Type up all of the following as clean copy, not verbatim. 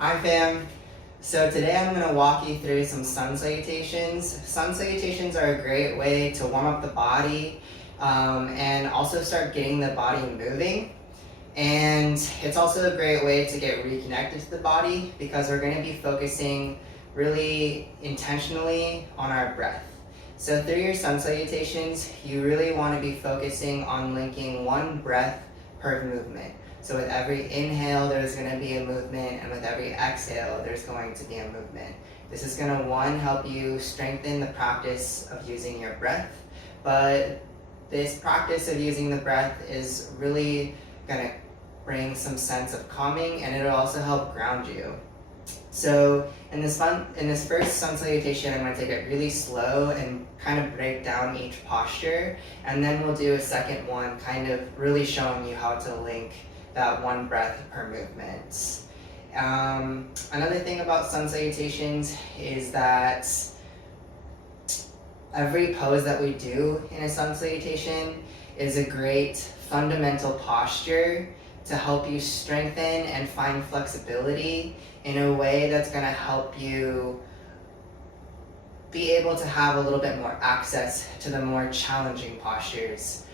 Hi fam! So today I'm going to walk you through some sun salutations. Sun salutations are a great way to warm up the body and also start getting the body moving. And it's also a great way to get reconnected to the body because we're going to be focusing really intentionally on our breath. So through your sun salutations, you really want to be focusing on linking one breath per movement. So with every inhale, there's going to be a movement, and with every exhale, there's going to be a movement. This is going to, one, help you strengthen the practice of using your breath, but this practice of using the breath is really going to bring some sense of calming, and it'll also help ground you. So in this first sun salutation, I'm going to take it really slow and kind of break down each posture, and then we'll do a second one, kind of really showing you how to link that one breath per movement. Another thing about sun salutations is that every pose that we do in a sun salutation is a great fundamental posture to help you strengthen and find flexibility in a way that's going to help you be able to have a little bit more access to the more challenging postures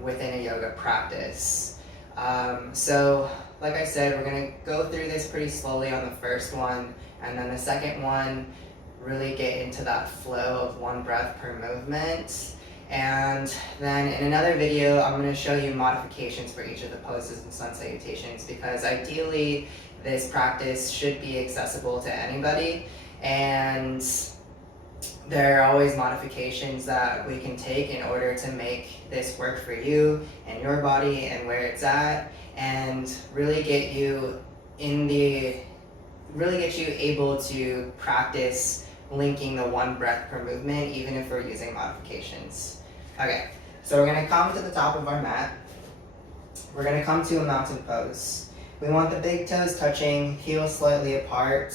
within a yoga practice. So like I said, we're going to go through this pretty slowly on the first one, and then the second one really get into that flow of one breath per movement. And then in another video, I'm going to show you modifications for each of the poses and sun salutations, because ideally this practice should be accessible to anybody, and there are always modifications that we can take in order to make this work for you and your body and where it's at, and really get you able to practice linking the one breath per movement, even if we're using modifications. Okay, so we're going to come to the top of our mat. We're going to come to a mountain pose. We want the big toes touching, heels slightly apart.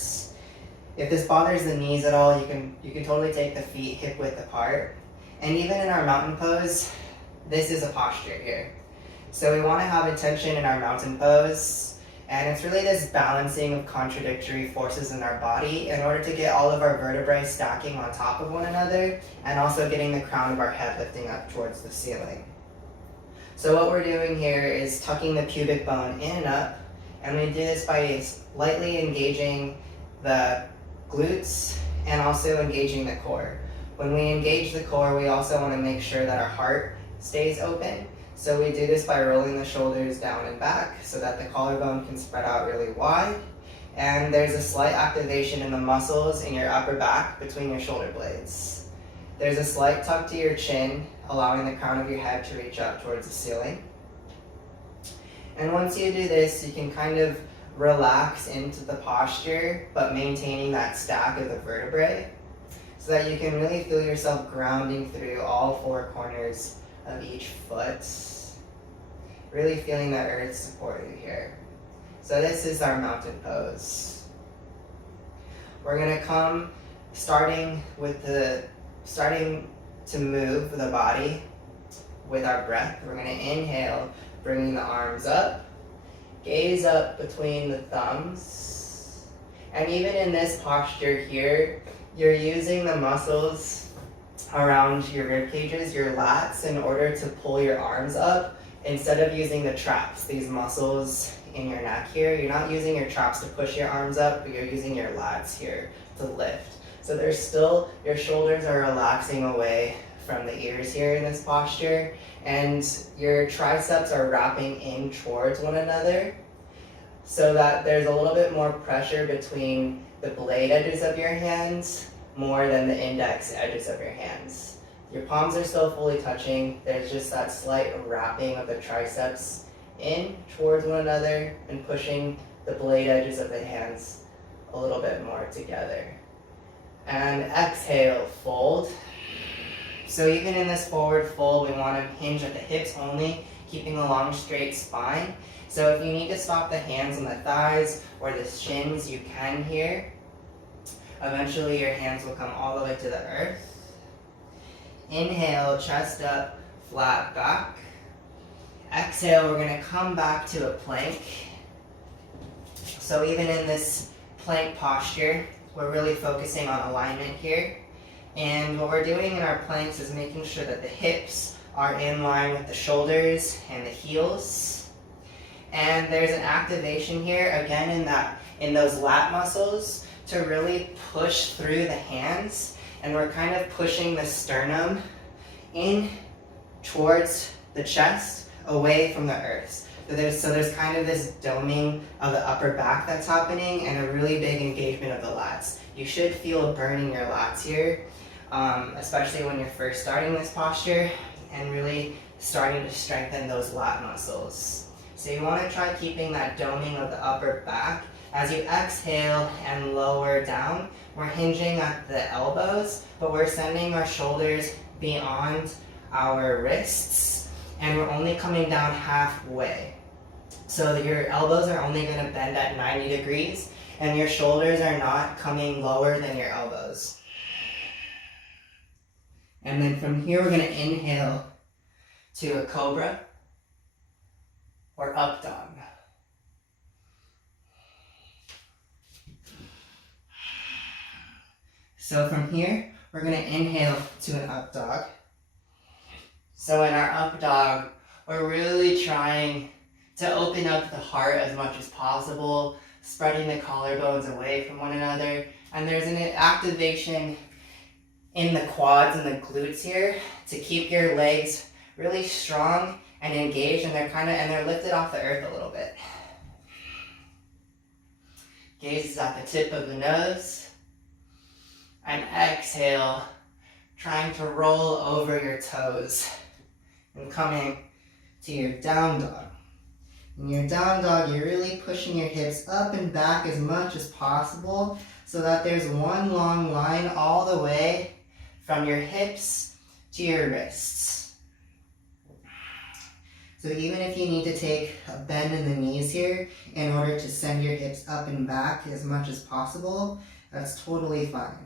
If this bothers the knees at all, you can totally take the feet hip width apart. And even in our mountain pose, this is a posture here. So we want to have attention in our mountain pose, and it's really this balancing of contradictory forces in our body in order to get all of our vertebrae stacking on top of one another, and also getting the crown of our head lifting up towards the ceiling. So what we're doing here is tucking the pubic bone in and up, and we do this by lightly engaging the glutes and also engaging the core. When we engage the core, we also want to make sure that our heart stays open. So we do this by rolling the shoulders down and back so that the collarbone can spread out really wide. And there's a slight activation in the muscles in your upper back between your shoulder blades. There's a slight tuck to your chin, allowing the crown of your head to reach up towards the ceiling. And once you do this, you can kind of relax into the posture, but maintaining that stack of the vertebrae, so that you can really feel yourself grounding through all four corners of each foot, really feeling the earth support you here. So this is our mountain pose. We're going to come starting to move the body with our breath. We're going to inhale, bringing the arms up. Gaze up between the thumbs. And even in this posture here, you're using the muscles around your rib cages, your lats, in order to pull your arms up instead of using the traps, these muscles in your neck here. You're not using your traps to push your arms up, but you're using your lats here to lift. So there's still, your shoulders are relaxing away from the ears here in this posture, and your triceps are wrapping in towards one another so that there's a little bit more pressure between the blade edges of your hands more than the index edges of your hands. Your palms are still fully touching. There's just that slight wrapping of the triceps in towards one another and pushing the blade edges of the hands a little bit more together. And exhale, fold. So even in this forward fold, we want to hinge at the hips only, keeping a long straight spine. So if you need to stop the hands on the thighs or the shins, you can here. Eventually your hands will come all the way to the earth. Inhale, chest up, flat back. Exhale, we're going to come back to a plank. So even in this plank posture. We're really focusing on alignment here. And what we're doing in our planks is making sure that the hips are in line with the shoulders and the heels. And there's an activation here, again, in those lat muscles to really push through the hands. And we're kind of pushing the sternum in towards the chest, away from the earth. So there's kind of this doming of the upper back that's happening and a really big engagement of the lats. You should feel a burn in your lats here, especially when you're first starting this posture and really starting to strengthen those lat muscles. So you want to try keeping that doming of the upper back. As you exhale and lower down, we're hinging at the elbows, but we're sending our shoulders beyond our wrists, and we're only coming down halfway. So your elbows are only going to bend at 90 degrees, and your shoulders are not coming lower than your elbows. And then from here, we're going to inhale to a cobra or up dog. So from here, we're going to inhale to an up dog. So in our up dog, we're really trying to open up the heart as much as possible, spreading the collarbones away from one another. And there's an activation in the quads and the glutes here to keep your legs really strong and engaged, and they're lifted off the earth a little bit. Gaze is at the tip of the nose. And exhale, trying to roll over your toes and coming to your down dog. In your down dog, you're really pushing your hips up and back as much as possible so that there's one long line all the way from your hips to your wrists. So even if you need to take a bend in the knees here in order to send your hips up and back as much as possible, that's totally fine.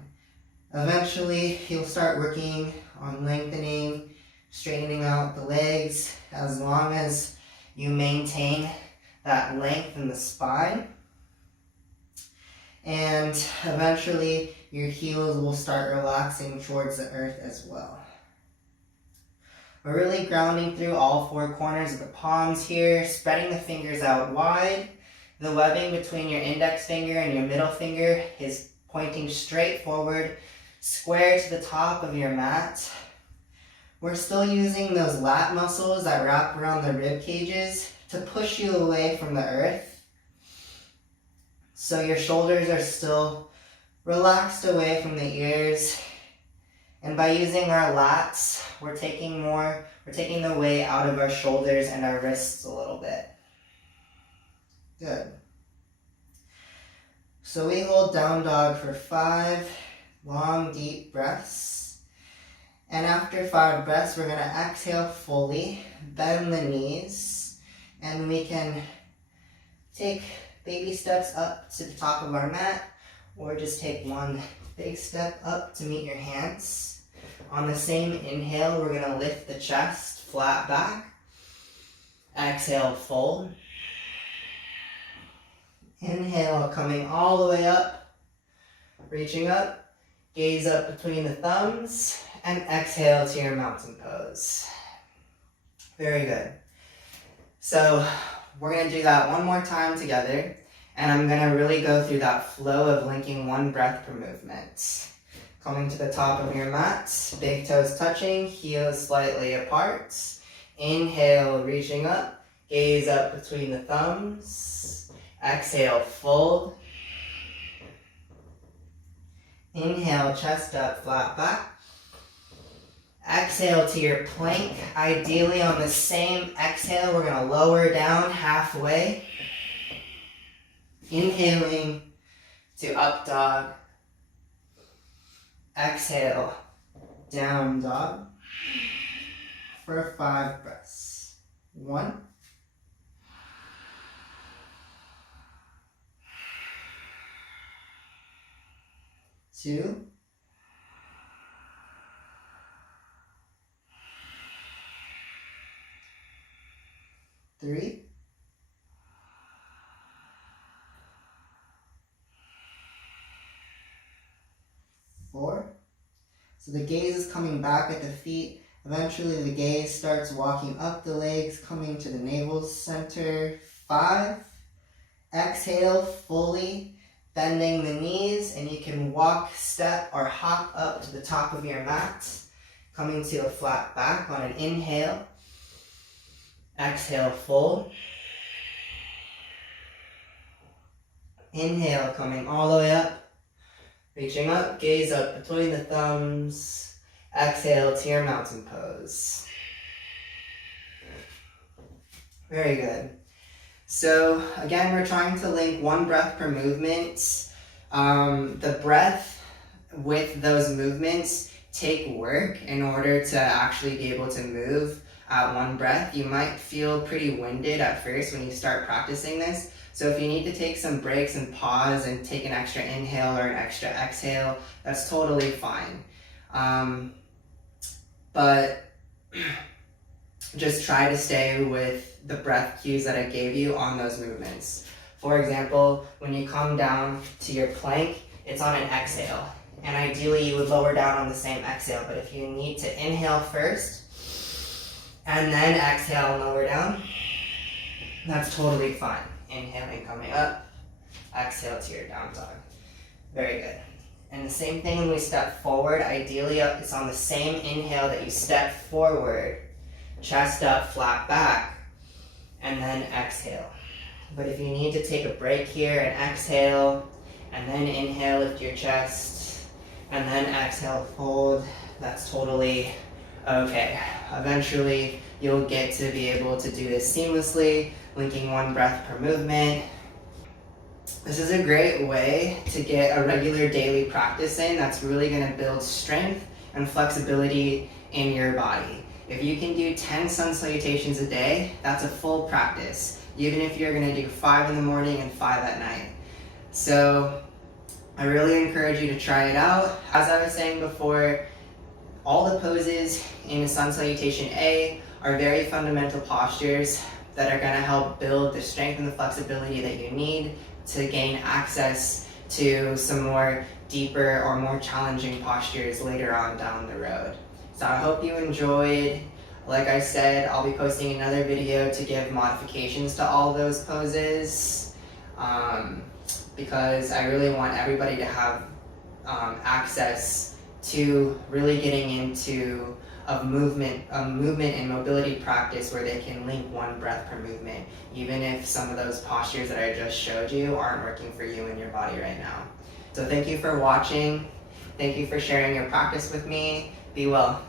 Eventually, you'll start working on lengthening, straightening out the legs as long as you maintain that length in the spine. And eventually, your heels will start relaxing towards the earth as well. We're really grounding through all four corners of the palms here, spreading the fingers out wide. The webbing between your index finger and your middle finger is pointing straight forward, square to the top of your mat. We're still using those lat muscles that wrap around the rib cages to push you away from the earth. So your shoulders are still relaxed away from the ears. And by using our lats, we're taking the weight out of our shoulders and our wrists a little bit. Good. So we hold down dog for 5 long, deep breaths. And after 5 breaths, we're going to exhale fully, bend the knees, and we can take baby steps up to the top of our mat, or just take one big step up to meet your hands. On the same inhale, we're going to lift the chest, flat back. Exhale, fold. Inhale, coming all the way up, reaching up, gaze up between the thumbs, and exhale to your mountain pose. Very good. So we're going to do that one more time together, and I'm going to really go through that flow of linking one breath per movement. Coming to the top of your mat, big toes touching, heels slightly apart. Inhale, reaching up, gaze up between the thumbs. Exhale, fold. Inhale, chest up, flat back. Exhale to your plank. Ideally on the same exhale, we're going to lower down halfway. Inhaling to up dog. Exhale, down dog for 5 breaths. 1, 2, 3, So the gaze is coming back at the feet. Eventually the gaze starts walking up the legs, coming to the navel center. 5. Exhale fully, bending the knees, and you can walk, step, or hop up to the top of your mat, coming to a flat back on an inhale. Exhale, fold. Inhale, coming all the way up, reaching up, gaze up between the thumbs. Exhale to your mountain pose. Very good. So again, we're trying to link 1 breath per movement. The breath with those movements take work in order to actually be able to move at 1 breath. You might feel pretty winded at first when you start practicing this. So if you need to take some breaks and pause and take an extra inhale or an extra exhale, that's totally fine. But just try to stay with the breath cues that I gave you on those movements. For example, when you come down to your plank, it's on an exhale. And ideally you would lower down on the same exhale, but if you need to inhale first, and then exhale and lower down, that's totally fine. Inhaling, coming up, exhale to your down dog. Very good. And the same thing when we step forward, ideally it's on the same inhale that you step forward, chest up, flat back, and then exhale. But if you need to take a break here and exhale, and then inhale, lift your chest, and then exhale, fold, that's totally okay. Eventually, you'll get to be able to do this seamlessly, linking 1 breath per movement. This is a great way to get a regular daily practice in that's really going to build strength and flexibility in your body. If you can do 10 sun salutations a day, that's a full practice, even if you're going to do 5 in the morning and 5 at night. So I really encourage you to try it out. As I was saying before, all the poses in Sun Salutation A are very fundamental postures that are going to help build the strength and the flexibility that you need to gain access to some more deeper or more challenging postures later on down the road. So I hope you enjoyed. Like I said, I'll be posting another video to give modifications to all those poses because I really want everybody to have access to really getting into a movement and mobility practice where they can link 1 breath per movement, even if some of those postures that I just showed you aren't working for you in your body right now. So thank you for watching. Thank you for sharing your practice with me. Be well.